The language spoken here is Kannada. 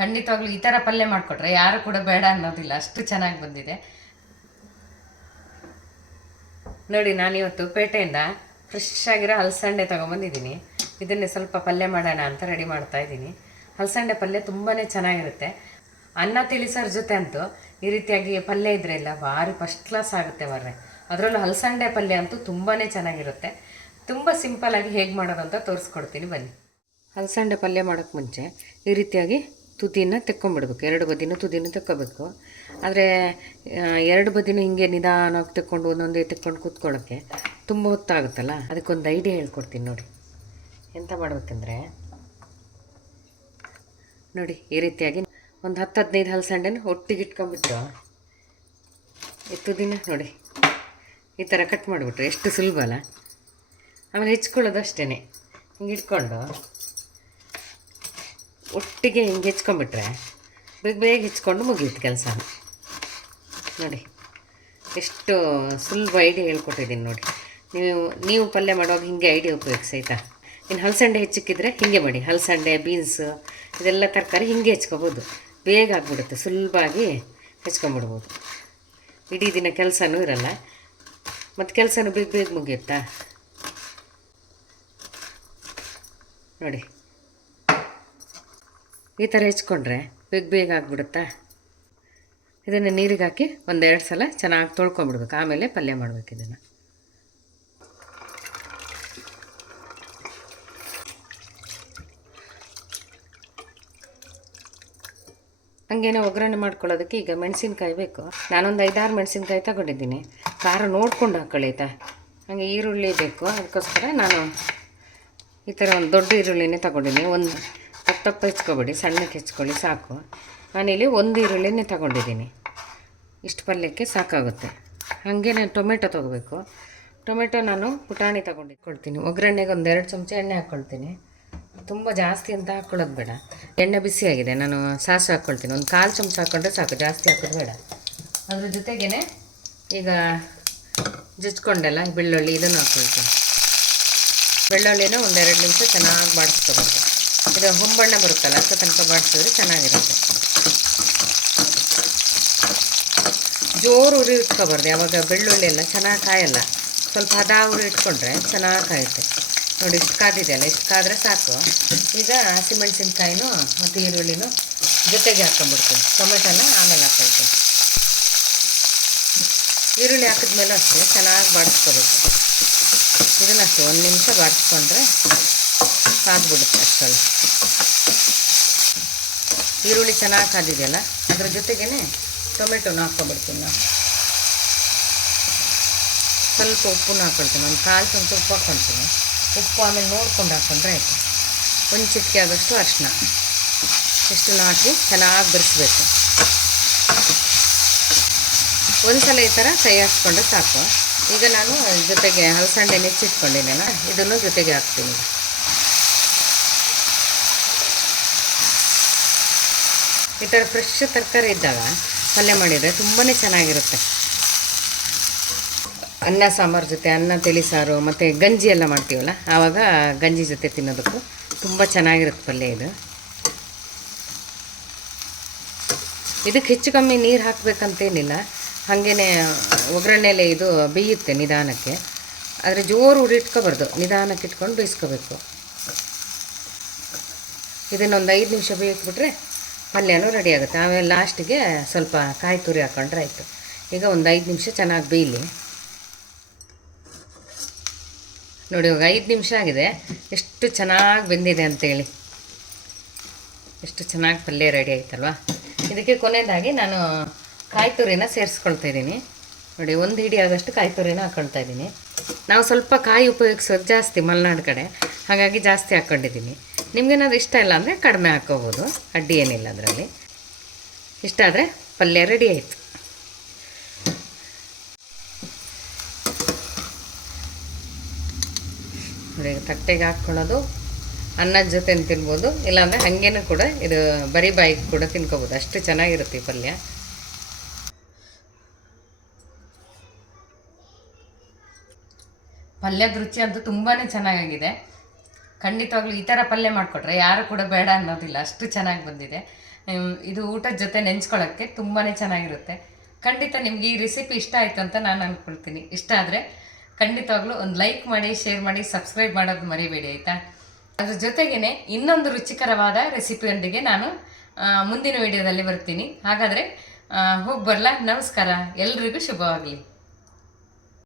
ಖಂಡಿತವಾಗ್ಲೂ ಈ ಥರ ಪಲ್ಯ ಮಾಡಿಕೊಟ್ರೆ ಯಾರು ಕೂಡ ಬೇಡ ಅನ್ನೋದಿಲ್ಲ. ಅಷ್ಟು ಚೆನ್ನಾಗಿ ಬಂದಿದೆ. ನೋಡಿ ನಾನಿವತ್ತು ಪೇಟೆಯಿಂದ ಫ್ರೆಶ್ ಆಗಿರೋ ಹಲಸಂಡೆ ತೊಗೊಂಬಂದಿದ್ದೀನಿ. ಇದನ್ನೇ ಸ್ವಲ್ಪ ಪಲ್ಯ ಮಾಡೋಣ ಅಂತ ರೆಡಿ ಮಾಡ್ತಾ ಇದ್ದೀನಿ. ಹಲಸಂಡೆ ಪಲ್ಯ ತುಂಬಾ ಚೆನ್ನಾಗಿರುತ್ತೆ. ಅನ್ನ ತಿಳಿಸೋರ ಜೊತೆ ಅಂತೂ ಈ ರೀತಿಯಾಗಿ ಪಲ್ಯ ಇದ್ರೆ ಇಲ್ಲ, ಭಾರಿ ಫಸ್ಟ್ ಕ್ಲಾಸ್ ಆಗುತ್ತೆ ಬರ್ರೆ ಅದರಲ್ಲೂ ಹಲಸಂಡೆ ಪಲ್ಯ ಅಂತೂ ತುಂಬಾ ಚೆನ್ನಾಗಿರುತ್ತೆ. ತುಂಬ ಆಗಿ ಹೇಗೆ ಮಾಡೋದು ಅಂತ ತೋರಿಸ್ಕೊಡ್ತೀನಿ ಬನ್ನಿ. ಹಲಸಂಡೆ ಪಲ್ಯ ಮಾಡೋಕ್ಕೆ ಮುಂಚೆ ಈ ರೀತಿಯಾಗಿ ತುದಿನ ತೆಕ್ಕೊಂಬಿಡ್ಬೇಕು. ಎರಡು ಬದಿನೂ ತುದಿನೂ ತೆಕ್ಕೋಬೇಕು. ಆದರೆ ಎರಡು ಬದಿನೂ ಹಿಂಗೆ ನಿಧಾನವಾಗಿ ತೆಕ್ಕೊಂಡು ಒಂದೊಂದೇ ತೆಕ್ಕೊಂಡು ಕೂತ್ಕೊಳ್ಳೋಕ್ಕೆ ತುಂಬ ಹೊತ್ತಾಗುತ್ತಲ್ಲ? ಅದಕ್ಕೊಂದು ಐಡಿಯಾ ಹೇಳ್ಕೊಡ್ತೀನಿ ನೋಡಿ. ಎಂತ ಮಾಡ್ಬೇಕಂದ್ರೆ, ನೋಡಿ, ಈ ರೀತಿಯಾಗಿ ಒಂದು ಹತ್ತು ಹದಿನೈದು ಹಲಸಂಡೆನ ಒಟ್ಟಿಗೆ ಇಟ್ಕೊಂಡ್ಬಿಟ್ಟು ಎಷ್ಟು ದಿನ ನೋಡಿ, ಈ ಥರ ಕಟ್ ಮಾಡಿಬಿಟ್ರೆ. ಎಷ್ಟು ಸುಲಭ ಅಲ್ಲ? ಆಮೇಲೆ ಹೆಚ್ಕೊಳ್ಳೋದು ಅಷ್ಟೇ ಹಿಂಗೆ ಇಟ್ಕೊಂಡು ಒಟ್ಟಿಗೆ ಹಿಂಗೆ ಹೆಚ್ಕೊಂಡ್ಬಿಟ್ರೆ ಬೇಗ ಬೇಗ ಹೆಚ್ಕೊಂಡು ಮುಗಿಯುತ್ತೆ ಕೆಲಸ ನೋಡಿ, ಎಷ್ಟು ಸುಲಭ ಐಡಿಯಾ ಹೇಳ್ಕೊಟ್ಟಿದ್ದೀನಿ ನೋಡಿ. ನೀವು ನೀವು ಪಲ್ಯ ಮಾಡುವಾಗ ಹಿಂಗೆ ಐಡಿಯಾ ಉಪಯೋಗಿಸಿ, ಆಯಿತಾ? ಇನ್ನು ಹಲಸಂಡೆ ಹೆಚ್ಚಿಕ್ಕಿದ್ರೆ ಹಿಂಗೆ ಮಾಡಿ. ಹಲಸಂಡೆ ಬೀನ್ಸು ಇದೆಲ್ಲ ತರಕಾರಿ ಹಿಂಗೆ ಹೆಚ್ಕೊಬೋದು. ಬೇಗ ಆಗ್ಬಿಡುತ್ತೆ ಸುಲಭವಾಗಿ ಹೆಚ್ಕೊಂಬಿಡ್ಬೋದು. ಇಡೀ ದಿನ ಕೆಲಸನೂ ಇರಲ್ಲ. ಮತ್ತು ಕೆಲಸನೂ ಬೇಗ ಬೇಗ ಮುಗಿಯುತ್ತಾ? ನೋಡಿ. ಈ ಥರ ಹೆಚ್ಕೊಂಡ್ರೆ ಬೇಗ ಬೇಗ ಆಗಿಬಿಡುತ್ತಾ? ಇದನ್ನು ನೀರಿಗೆ ಹಾಕಿ ಒಂದೆರಡು ಸಲ ಚೆನ್ನಾಗಿ ತೊಳ್ಕೊಂಬಿಡ್ಬೇಕು. ಆಮೇಲೆ ಪಲ್ಯ ಮಾಡಬೇಕು ಇದನ್ನು. ಹಂಗೇನೆ ಒಗ್ಗರಣೆ ಮಾಡ್ಕೊಳ್ಳೋದಕ್ಕೆ ಈಗ ಮೆಣಸಿನ್ಕಾಯಿ ಬೇಕು. ನಾನೊಂದು ಐದಾರು ಮೆಣಸಿನ್ಕಾಯಿ ತಗೊಂಡಿದ್ದೀನಿ. ಖಾರ ನೋಡ್ಕೊಂಡು ಹಾಕ್ಕೊಳ್ಳಿ ಆಯಿತಾ? ಹಾಗೆ ಈರುಳ್ಳಿ ಬೇಕು. ಅದಕ್ಕೋಸ್ಕರ ನಾನು ಈ ಥರ ಒಂದು ದೊಡ್ಡ ಈರುಳ್ಳಿನೇ ತಗೊಂಡಿದ್ದೀನಿ. ಒಂದು ತಪ್ಪ ಹೆಚ್ಕೊಬೇಡಿ, ಸಣ್ಣಕ್ಕೆ ಹೆಚ್ಕೊಳ್ಳಿ, ಸಾಕು. ನಾನಿಲ್ಲಿ ಒಂದು ಈರುಳ್ಳಿನೇ ತಗೊಂಡಿದ್ದೀನಿ. ಇಷ್ಟು ಪಲ್ಯಕ್ಕೆ ಸಾಕಾಗುತ್ತೆ. ಹಾಗೆ ನಾನು ಟೊಮೆಟೊ ತೊಗೋಬೇಕು. ಟೊಮೆಟೊ ನಾನು ಪುಟಾಣಿ ತಗೊಂಡಿಟ್ಕೊಳ್ತೀನಿ ಒಗ್ಗರಣೆಗೆ ಒಂದು ಎರಡು ಚಮಚ ಎಣ್ಣೆ ಹಾಕ್ಕೊಳ್ತೀನಿ. ತುಂಬ ಜಾಸ್ತಿ ಅಂತ ಹಾಕ್ಕೊಳ್ಳೋದು ಬೇಡ. ಎಣ್ಣೆ ಬಿಸಿಯಾಗಿದೆ ನಾನು ಸಾಸಿವೆ ಹಾಕ್ಕೊಳ್ತೀನಿ. ಒಂದು ಕಾಲು ಚಮಚ ಹಾಕ್ಕೊಂಡ್ರೆ ಸಾಕು. ಜಾಸ್ತಿ ಹಾಕೋದು ಬೇಡ. ಅದ್ರ ಜೊತೆಗೇ ಈಗ ಜಜ್ಕೊಂಡೆಲ್ಲ ಬೆಳ್ಳುಳ್ಳಿ ಇದನ್ನು ಹಾಕ್ಕೊಳ್ತೀನಿ. ಬೆಳ್ಳುಳ್ಳಿನ ಒಂದೆರಡು ನಿಮಿಷ ಚೆನ್ನಾಗಿ ಬಾಡಿಸ್ಕೋಬೇಕು. ಇದು ಹೊಂಬಣ್ಣ ಬರುತ್ತಲ್ಲ, ಅಷ್ಟು ತನಕ ಬಾಡಿಸಿದ್ರೆ ಚೆನ್ನಾಗಿರುತ್ತೆ. ಜೋರು ಉರಿ ಇಟ್ಕೋಬಾರ್ದು, ಯಾವಾಗ ಬೆಳ್ಳುಳ್ಳಿ ಎಲ್ಲ ಚೆನ್ನಾಗಿ ಕಾಯಲ್ಲ. ಸ್ವಲ್ಪ ಹದ ಉರಿ ಇಟ್ಕೊಂಡ್ರೆ ಚೆನ್ನಾಗಿ ಕಾಯುತ್ತೆ. ನೋಡಿ, ಇಷ್ಟು ಕಾದಿದೆಯಲ್ಲ ಇಷ್ಟು ಕಾದರೆ ಸಾಕು. ಈಗ ಹಸಿಮೆಣಸಿನ್ಕಾಯಿನೂ ಮತ್ತು ಈರುಳ್ಳಿನೂ ಜೊತೆಗೆ ಹಾಕ್ಕೊಂಡ್ಬಿಡ್ತೀನಿ ಟೊಮೆಟೊನ ಆಮೇಲೆ ಹಾಕ್ಕೊಳ್ತೀನಿ ಈರುಳ್ಳಿ ಹಾಕಿದ್ಮೇಲೆ ಅಷ್ಟೇ, ಚೆನ್ನಾಗಿ ಬಾಡಿಸ್ಕೋಬೇಕು. ಇದನ್ನ ಅಷ್ಟೇ ಒಂದು ನಿಮಿಷ ಬಾಡಿಸ್ಕೊಂಡ್ರೆ ಸಾಕ್ಬಿಡುತ್ತೆ ಅಷ್ಟಲ್ಲ. ಈರುಳ್ಳಿ ಚೆನ್ನಾಗಿ ಕಾದಿದೆಯಲ್ಲ? ಅದ್ರ ಜೊತೆಗೇ ಟೊಮೆಟೊನ ಹಾಕ್ಕೊಬಿಡ್ತೀನಿ ನಾವು ಸ್ವಲ್ಪ ಉಪ್ಪನ್ನ ಹಾಕ್ಕೊಳ್ತೀನಿ ಒಂದು ಕಾಲು ಚಮಚ ಉಪ್ಪು ಹಾಕ್ಕೊಳ್ತೀನಿ. ಉಪ್ಪು ಆಮೇಲೆ ನೋಡ್ಕೊಂಡು ಹಾಕ್ಕೊಂಡ್ರೆ ಆಯಿತು. ಒಂದು ಚಿಟಿಕೆ ಆದಷ್ಟು ಅರಿಶಿನ ಇಷ್ಟನ್ನ ಹಾಕಿ ಚೆನ್ನಾಗಿ ಬೆರೆಸ್ಬೇಕು. ಒಂದು ಸಲ ಈ ಥರ ಕೈ ಸಾಕು. ಈಗ ನಾನು ಜೊತೆಗೆ ಹಲಸಂಡೆ ನೆಚ್ಚಿಟ್ಕೊಂಡಿದ್ದೀನಲ್ಲ ಇದನ್ನು ಜೊತೆಗೆ ಹಾಕ್ತೀನಿ. ಈ ಥರ ಫ್ರೆಶ್ ತರಕಾರಿ ಇದ್ದಾಗ ಪಲ್ಯ ಮಾಡಿದರೆ ತುಂಬಾ ಚೆನ್ನಾಗಿರುತ್ತೆ. ಅನ್ನ ಸಾಂಬಾರು ಜೊತೆ, ಅನ್ನ ತಿಳಿ ಸಾರು, ಮತ್ತು ಗಂಜಿ ಎಲ್ಲ ಮಾಡ್ತೀವಲ್ಲ, ಆವಾಗ ಗಂಜಿ ಜೊತೆ ತಿನ್ನೋದಕ್ಕೂ ತುಂಬ ಚೆನ್ನಾಗಿರುತ್ತೆ ಪಲ್ಯ ಇದು. ಇದಕ್ಕೆ ಹೆಚ್ಚು ಕಮ್ಮಿ ನೀರು ಹಾಕಬೇಕಂತೇನಿಲ್ಲ ಹಾಗೇ ಒಗ್ಗರಣೆಲೆ ಇದು ಬೇಯುತ್ತೆ ನಿಧಾನಕ್ಕೆ. ಆದರೆ ಜೋರು ಉರಿ ಇಟ್ಕೋಬಾರ್ದು ನಿಧಾನಕ್ಕೆ ಇಟ್ಕೊಂಡು ಬೇಯಿಸ್ಕೋಬೇಕು. ಇದನ್ನೊಂದು ಐದು ನಿಮಿಷ ಬೇಯಿಸ್ಬಿಟ್ರೆ ಪಲ್ಯನೂ ರೆಡಿ ಆಗುತ್ತೆ. ಆಮೇಲೆ ಲಾಸ್ಟಿಗೆ ಸ್ವಲ್ಪ ಕಾಯಿ ತುರಿ ಹಾಕ್ಕೊಂಡ್ರೆ ಆಯಿತು. ಈಗ ಒಂದು ಐದು ನಿಮಿಷ ಚೆನ್ನಾಗಿ ಬೇಯಲಿ. ನೋಡಿ, ಇವಾಗ ಐದು ನಿಮಿಷ ಆಗಿದೆ. ಎಷ್ಟು ಚೆನ್ನಾಗಿ ಬೆಂದಿದೆ ಅಂತೇಳಿ. ಎಷ್ಟು ಚೆನ್ನಾಗಿ ಪಲ್ಯ ರೆಡಿ ಆಯ್ತಲ್ವಾ? ಇದಕ್ಕೆ ಕೊನೆಯದಾಗಿ ನಾನು ಕಾಯಿ ತುರಿನ ಸೇರಿಸ್ಕೊಳ್ತಾ ಇದ್ದೀನಿ. ನೋಡಿ, ಒಂದು ಹಿಡಿ ಆದಷ್ಟು ಕಾಯಿ ತುರಿನ ಹಾಕ್ಕೊಳ್ತಾ ಇದ್ದೀನಿ. ನಾವು ಸ್ವಲ್ಪ ಕಾಯಿ ಉಪಯೋಗಿಸೋದು ಜಾಸ್ತಿ ಮಲೆನಾಡು ಕಡೆ. ಹಾಗಾಗಿ ಜಾಸ್ತಿ ಹಾಕ್ಕೊಂಡಿದ್ದೀನಿ ನಿಮ್ಗೇನಾದ್ರು ಇಷ್ಟ ಇಲ್ಲ ಅಂದರೆ ಕಡಿಮೆ ಹಾಕೋಬೋದು. ಅಡ್ಡಿ ಏನಿಲ್ಲ ಅದರಲ್ಲಿ. ಇಷ್ಟ ಆದರೆ ಪಲ್ಯ ರೆಡಿ ಆಯಿತು. ತಟ್ಟೆಗೆ ಹಾಕ್ಕೊಳ್ಳೋದು. ಅನ್ನದ ಜೊತೆ ತಿನ್ಬೋದು. ಇಲ್ಲಾಂದರೆ ಹಾಗೇನೂ ಕೂಡ ಇದು ಬರೀ ಬಾಯಿಗೆ ಕೂಡ ತಿನ್ಕೋಬೋದು. ಅಷ್ಟು ಚೆನ್ನಾಗಿರುತ್ತೆ ಈ ಪಲ್ಯ. ಪಲ್ಯದ ರುಚಿ ಅಂತೂ ತುಂಬಾ ಚೆನ್ನಾಗಿದೆ ಖಂಡಿತವಾಗ್ಲೂ ಈ ಥರ ಪಲ್ಯ ಮಾಡಿಕೊಟ್ರೆ ಯಾರು ಕೂಡ ಬೇಡ ಅನ್ನೋದಿಲ್ಲ. ಅಷ್ಟು ಚೆನ್ನಾಗಿ ಬಂದಿದೆ. ಇದು ಊಟದ ಜೊತೆ ನೆಂಚ್ಕೊಳ್ಳೋಕ್ಕೆ ತುಂಬಾ ಚೆನ್ನಾಗಿರುತ್ತೆ. ಖಂಡಿತ ನಿಮ್ಗೆ ಈ ರೆಸಿಪಿ ಇಷ್ಟ ಆಯಿತು ಅಂತ ನಾನು ಅಂದ್ಕೊಳ್ತೀನಿ ಇಷ್ಟ ಆದರೆ ಖಂಡಿತವಾಗ್ಲೂ ಒಂದು ಲೈಕ್ ಮಾಡಿ ಶೇರ್ ಮಾಡಿ ಸಬ್ಸ್ಕ್ರೈಬ್ ಮಾಡೋದು ಮರಿಬೇಡಿ, ಆಯಿತಾ? ಅದ್ರ ಜೊತೆಗೇ ಇನ್ನೊಂದು ರುಚಿಕರವಾದ ರೆಸಿಪಿಯೊಂದಿಗೆ ನಾನು ಮುಂದಿನ ವಿಡಿಯೋದಲ್ಲಿ ಬರ್ತೀನಿ. ಹಾಗಾದರೆ ಹೋಗಿ ಬರಲಾ? ನಮಸ್ಕಾರ. ಎಲ್ರಿಗೂ ಶುಭವಾಗಲಿ.